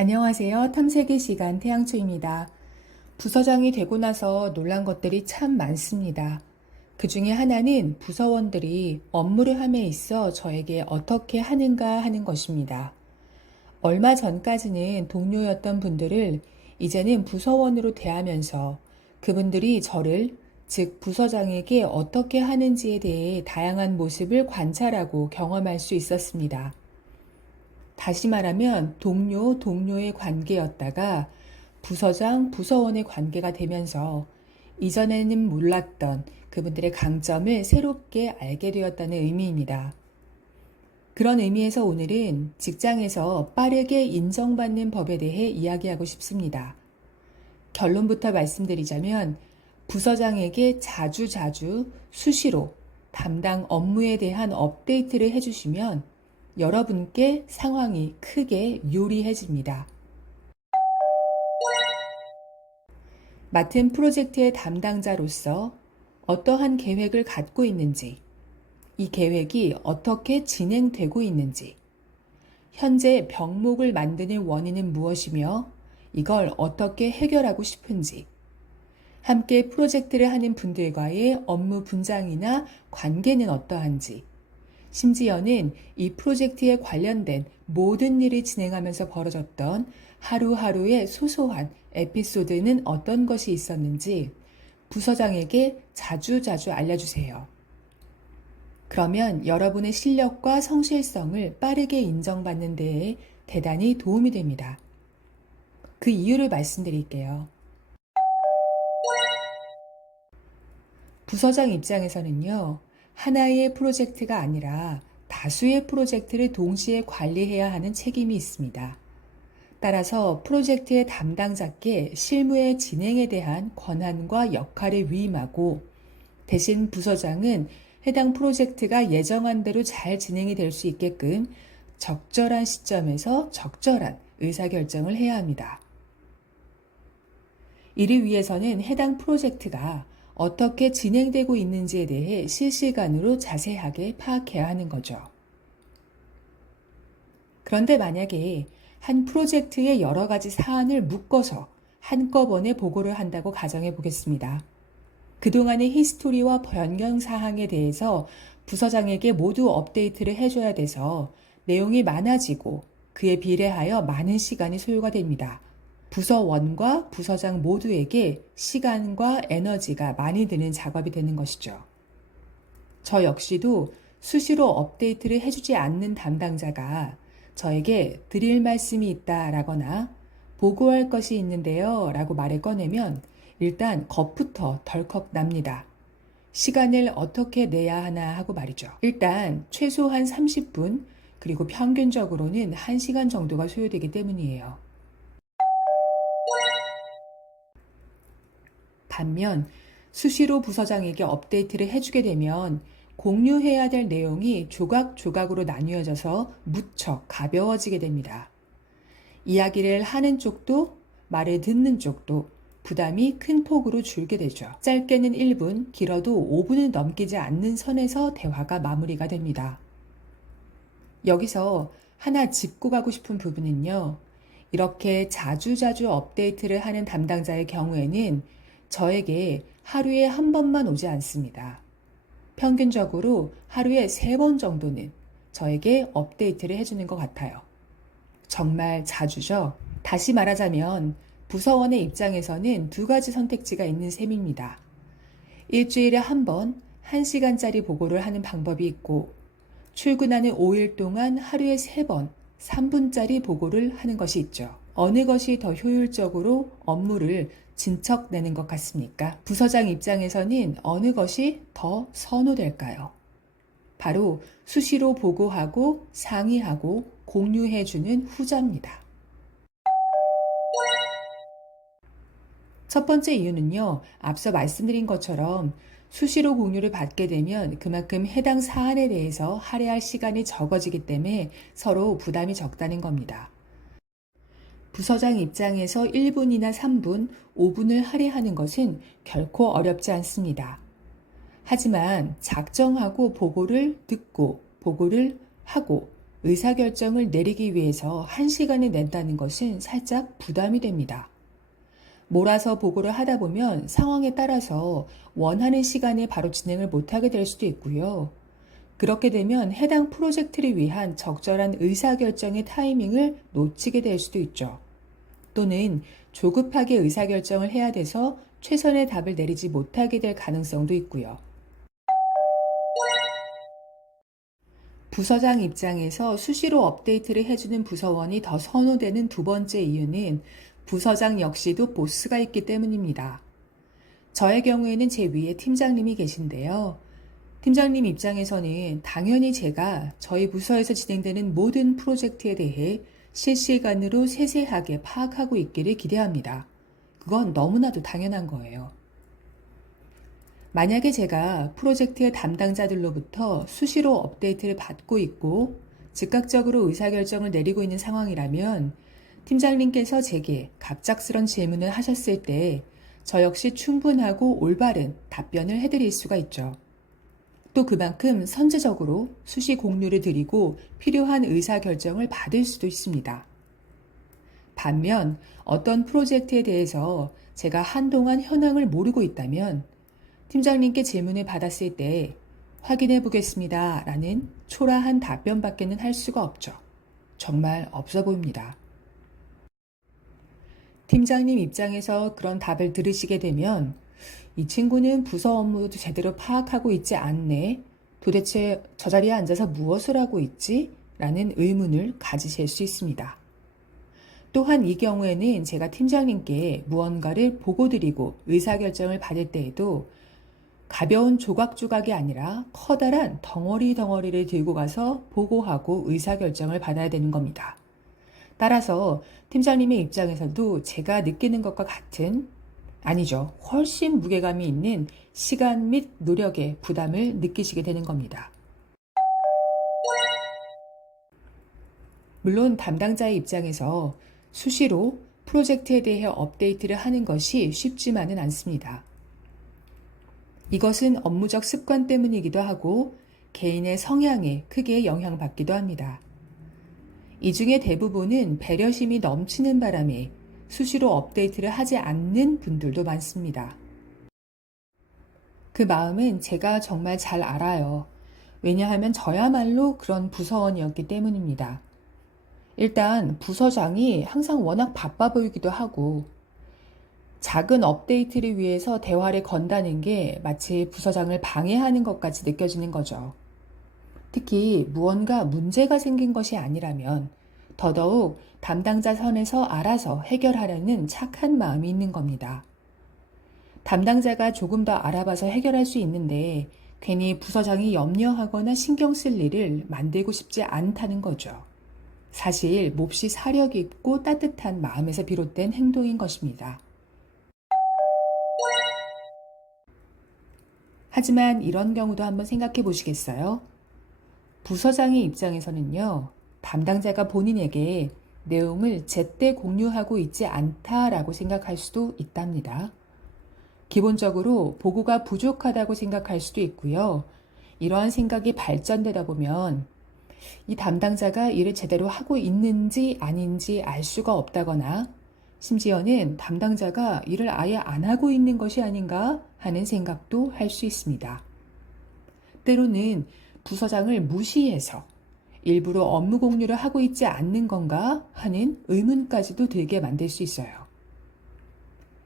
안녕하세요. 탐색의 시간 태양초입니다. 부서장이 되고 나서 놀란 것들이 참 많습니다. 그 중에 하나는 부서원들이 업무를 함에 있어 저에게 어떻게 하는가 하는 것입니다. 얼마 전까지는 동료였던 분들을 이제는 부서원으로 대하면서 그분들이 저를, 즉 부서장에게 어떻게 하는지에 대해 다양한 모습을 관찰하고 경험할 수 있었습니다. 다시 말하면 동료의 관계였다가 부서장, 부서원의 관계가 되면서 이전에는 몰랐던 그분들의 강점을 새롭게 알게 되었다는 의미입니다. 그런 의미에서 오늘은 직장에서 빠르게 인정받는 법에 대해 이야기하고 싶습니다. 결론부터 말씀드리자면 부서장에게 자주자주 수시로 담당 업무에 대한 업데이트를 해주시면 여러분께 상황이 크게 요리해집니다. 맡은 프로젝트의 담당자로서 어떠한 계획을 갖고 있는지, 이 계획이 어떻게 진행되고 있는지, 현재 병목을 만드는 원인은 무엇이며 이걸 어떻게 해결하고 싶은지, 함께 프로젝트를 하는 분들과의 업무 분장이나 관계는 어떠한지, 심지어는 이 프로젝트에 관련된 모든 일을 진행하면서 벌어졌던 하루하루의 소소한 에피소드는 어떤 것이 있었는지 부서장에게 자주자주 알려주세요. 그러면 여러분의 실력과 성실성을 빠르게 인정받는 데에 대단히 도움이 됩니다. 그 이유를 말씀드릴게요. 부서장 입장에서는요, 하나의 프로젝트가 아니라 다수의 프로젝트를 동시에 관리해야 하는 책임이 있습니다. 따라서 프로젝트의 담당자께 실무의 진행에 대한 권한과 역할을 위임하고 대신 부서장은 해당 프로젝트가 예정한 대로 잘 진행이 될 수 있게끔 적절한 시점에서 적절한 의사결정을 해야 합니다. 이를 위해서는 해당 프로젝트가 어떻게 진행되고 있는지에 대해 실시간으로 자세하게 파악해야 하는 거죠. 그런데 만약에 한 프로젝트의 여러 가지 사안을 묶어서 한꺼번에 보고를 한다고 가정해 보겠습니다. 그동안의 히스토리와 변경 사항에 대해서 부서장에게 모두 업데이트를 해줘야 돼서 내용이 많아지고 그에 비례하여 많은 시간이 소요가 됩니다. 부서원과 부서장 모두에게 시간과 에너지가 많이 드는 작업이 되는 것이죠. 저 역시도 수시로 업데이트를 해주지 않는 담당자가 저에게 드릴 말씀이 있다라거나 보고할 것이 있는데요 라고 말을 꺼내면 일단 겁부터 덜컥 납니다. 시간을 어떻게 내야 하나 하고 말이죠. 일단 최소한 30분 그리고 평균적으로는 1시간 정도가 소요되기 때문이에요. 반면 수시로 부서장에게 업데이트를 해주게 되면 공유해야 될 내용이 조각조각으로 나뉘어져서 무척 가벼워지게 됩니다. 이야기를 하는 쪽도 말을 듣는 쪽도 부담이 큰 폭으로 줄게 되죠. 짧게는 1분, 길어도 5분을 넘기지 않는 선에서 대화가 마무리가 됩니다. 여기서 하나 짚고 가고 싶은 부분은요. 이렇게 자주자주 업데이트를 하는 담당자의 경우에는 저에게 하루에 한 번만 오지 않습니다. 평균적으로 하루에 3번 정도는 저에게 업데이트를 해주는 것 같아요. 정말 자주죠. 다시 말하자면 부서원의 입장에서는 2가지 선택지가 있는 셈입니다. 일주일에 한 번 1시간짜리 보고를 하는 방법이 있고 출근하는 5일 동안 하루에 3번 3분짜리 보고를 하는 것이 있죠. 어느 것이 더 효율적으로 업무를 진척내는 것 같습니까? 부서장 입장에서는 어느 것이 더 선호될까요? 바로 수시로 보고하고 상의하고 공유해주는 후자입니다. 첫 번째 이유는요, 앞서 말씀드린 것처럼 수시로 공유를 받게 되면 그만큼 해당 사안에 대해서 할애할 시간이 적어지기 때문에 서로 부담이 적다는 겁니다. 부서장 입장에서 1분이나 3분, 5분을 할애하는 것은 결코 어렵지 않습니다. 하지만 작정하고 보고를 듣고 보고를 하고 의사결정을 내리기 위해서 1시간을 낸다는 것은 살짝 부담이 됩니다. 몰아서 보고를 하다 보면 상황에 따라서 원하는 시간에 바로 진행을 못하게 될 수도 있고요. 그렇게 되면 해당 프로젝트를 위한 적절한 의사결정의 타이밍을 놓치게 될 수도 있죠. 또는 조급하게 의사결정을 해야 돼서 최선의 답을 내리지 못하게 될 가능성도 있고요. 부서장 입장에서 수시로 업데이트를 해주는 부서원이 더 선호되는 두 번째 이유는 부서장 역시도 보스가 있기 때문입니다. 저의 경우에는 제 위에 팀장님이 계신데요. 팀장님 입장에서는 당연히 제가 저희 부서에서 진행되는 모든 프로젝트에 대해 실시간으로 세세하게 파악하고 있기를 기대합니다. 그건 너무나도 당연한 거예요. 만약에 제가 프로젝트의 담당자들로부터 수시로 업데이트를 받고 있고 즉각적으로 의사결정을 내리고 있는 상황이라면 팀장님께서 제게 갑작스런 질문을 하셨을 때 저 역시 충분하고 올바른 답변을 해드릴 수가 있죠. 또 그만큼 선제적으로 수시 공유를 드리고 필요한 의사결정을 받을 수도 있습니다. 반면 어떤 프로젝트에 대해서 제가 한동안 현황을 모르고 있다면 팀장님께 질문을 받았을 때 확인해 보겠습니다 라는 초라한 답변밖에는 할 수가 없죠. 정말 없어 보입니다. 팀장님 입장에서 그런 답을 들으시게 되면 이 친구는 부서 업무도 제대로 파악하고 있지 않네. 도대체 저 자리에 앉아서 무엇을 하고 있지? 라는 의문을 가지실 수 있습니다. 또한 이 경우에는 제가 팀장님께 무언가를 보고드리고 의사결정을 받을 때에도 가벼운 조각조각이 아니라 커다란 덩어리를 들고 가서 보고하고 의사결정을 받아야 되는 겁니다. 따라서 팀장님의 입장에서도 제가 느끼는 것과 같은, 아니죠, 훨씬 무게감이 있는 시간 및 노력의 부담을 느끼시게 되는 겁니다. 물론 담당자의 입장에서 수시로 프로젝트에 대해 업데이트를 하는 것이 쉽지만은 않습니다. 이것은 업무적 습관 때문이기도 하고 개인의 성향에 크게 영향받기도 합니다. 이 중에 대부분은 배려심이 넘치는 바람에 수시로 업데이트를 하지 않는 분들도 많습니다. 그 마음은 제가 정말 잘 알아요. 왜냐하면 저야말로 그런 부서원이었기 때문입니다. 일단 부서장이 항상 워낙 바빠 보이기도 하고 작은 업데이트를 위해서 대화를 건다는 게 마치 부서장을 방해하는 것 같이 느껴지는 거죠. 특히 무언가 문제가 생긴 것이 아니라면 더더욱 담당자 선에서 알아서 해결하려는 착한 마음이 있는 겁니다. 담당자가 조금 더 알아봐서 해결할 수 있는데 괜히 부서장이 염려하거나 신경 쓸 일을 만들고 싶지 않다는 거죠. 사실 몹시 사려 깊고 따뜻한 마음에서 비롯된 행동인 것입니다. 하지만 이런 경우도 한번 생각해 보시겠어요? 부서장의 입장에서는요, 담당자가 본인에게 내용을 제때 공유하고 있지 않다라고 생각할 수도 있답니다. 기본적으로 보고가 부족하다고 생각할 수도 있고요. 이러한 생각이 발전되다 보면 이 담당자가 일을 제대로 하고 있는지 아닌지 알 수가 없다거나 심지어는 담당자가 일을 아예 안 하고 있는 것이 아닌가 하는 생각도 할 수 있습니다. 때로는 부서장을 무시해서 일부러 업무 공유를 하고 있지 않는 건가 하는 의문까지도 들게 만들 수 있어요.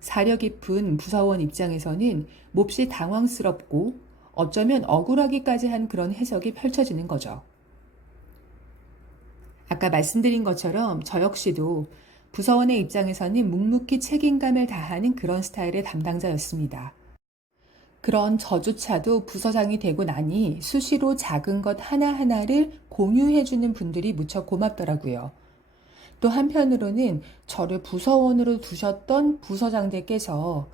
사려 깊은 부서원 입장에서는 몹시 당황스럽고 어쩌면 억울하기까지 한 그런 해석이 펼쳐지는 거죠. 아까 말씀드린 것처럼 저 역시도 부서원의 입장에서는 묵묵히 책임감을 다하는 그런 스타일의 담당자였습니다. 그런 저조차도 부서장이 되고 나니 수시로 작은 것 하나하나를 공유해주는 분들이 무척 고맙더라고요. 또 한편으로는 저를 부서원으로 두셨던 부서장들께서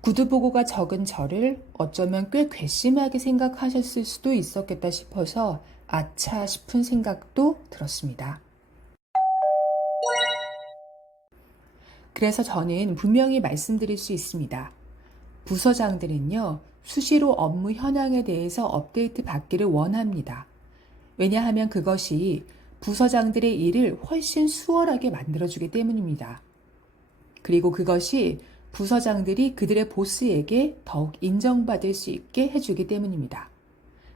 구두보고가 적은 저를 어쩌면 꽤 괘씸하게 생각하셨을 수도 있었겠다 싶어서 아차 싶은 생각도 들었습니다. 그래서 저는 분명히 말씀드릴 수 있습니다. 부서장들은요, 수시로 업무 현황에 대해서 업데이트 받기를 원합니다. 왜냐하면 그것이 부서장들의 일을 훨씬 수월하게 만들어주기 때문입니다. 그리고 그것이 부서장들이 그들의 보스에게 더욱 인정받을 수 있게 해주기 때문입니다.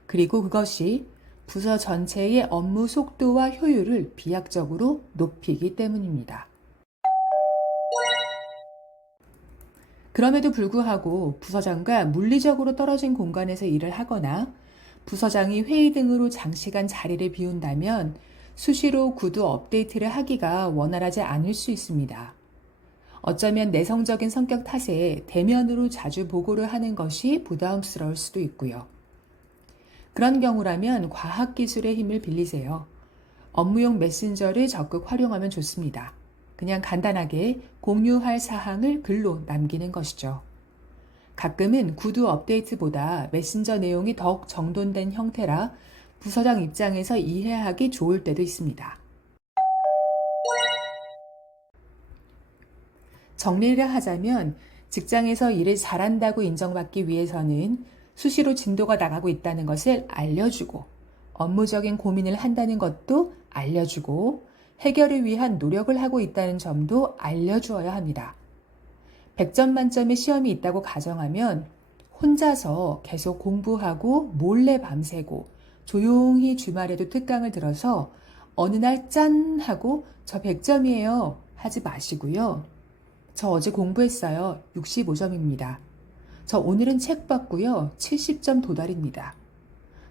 그리고 그것이 부서 전체의 업무 속도와 효율을 비약적으로 높이기 때문입니다. 그럼에도 불구하고 부서장과 물리적으로 떨어진 공간에서 일을 하거나 부서장이 회의 등으로 장시간 자리를 비운다면 수시로 구두 업데이트를 하기가 원활하지 않을 수 있습니다. 어쩌면 내성적인 성격 탓에 대면으로 자주 보고를 하는 것이 부담스러울 수도 있고요. 그런 경우라면 과학기술의 힘을 빌리세요. 업무용 메신저를 적극 활용하면 좋습니다. 그냥 간단하게 공유할 사항을 글로 남기는 것이죠. 가끔은 구두 업데이트보다 메신저 내용이 더욱 정돈된 형태라 부서장 입장에서 이해하기 좋을 때도 있습니다. 정리를 하자면 직장에서 일을 잘한다고 인정받기 위해서는 수시로 진도가 나가고 있다는 것을 알려주고 업무적인 고민을 한다는 것도 알려주고 해결을 위한 노력을 하고 있다는 점도 알려주어야 합니다. 100점 만점의 시험이 있다고 가정하면 혼자서 계속 공부하고 몰래 밤새고 조용히 주말에도 특강을 들어서 어느 날 짠 하고 저 100점이에요 하지 마시고요. 저 어제 공부했어요. 65점입니다. 저 오늘은 책 봤고요. 70점 도달입니다.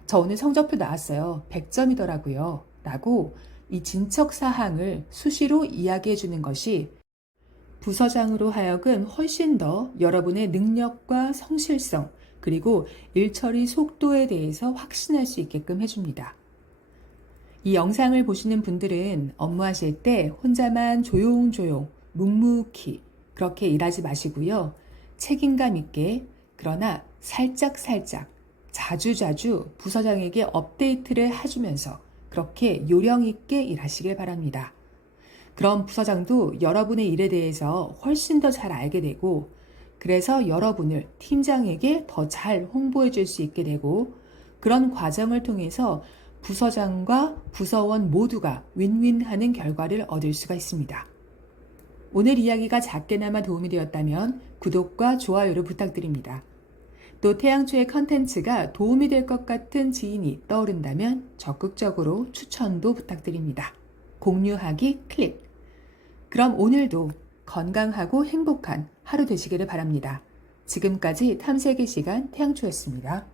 저 오늘 성적표 나왔어요. 100점이더라고요. 라고 이 진척 사항을 수시로 이야기해 주는 것이 부서장으로 하여금 훨씬 더 여러분의 능력과 성실성 그리고 일처리 속도에 대해서 확신할 수 있게끔 해줍니다. 이 영상을 보시는 분들은 업무하실 때 혼자만 조용조용 묵묵히 그렇게 일하지 마시고요. 책임감 있게 그러나 살짝살짝 자주자주 부서장에게 업데이트를 해주면서 그렇게 요령 있게 일하시길 바랍니다. 그럼 부서장도 여러분의 일에 대해서 훨씬 더 잘 알게 되고 그래서 여러분을 팀장에게 더 잘 홍보해 줄 수 있게 되고 그런 과정을 통해서 부서장과 부서원 모두가 윈윈하는 결과를 얻을 수가 있습니다. 오늘 이야기가 작게나마 도움이 되었다면 구독과 좋아요를 부탁드립니다. 또 태양초의 컨텐츠가 도움이 될 것 같은 지인이 떠오른다면 적극적으로 추천도 부탁드립니다. 공유하기 클릭. 그럼 오늘도 건강하고 행복한 하루 되시기를 바랍니다. 지금까지 탐색의 시간 태양초였습니다.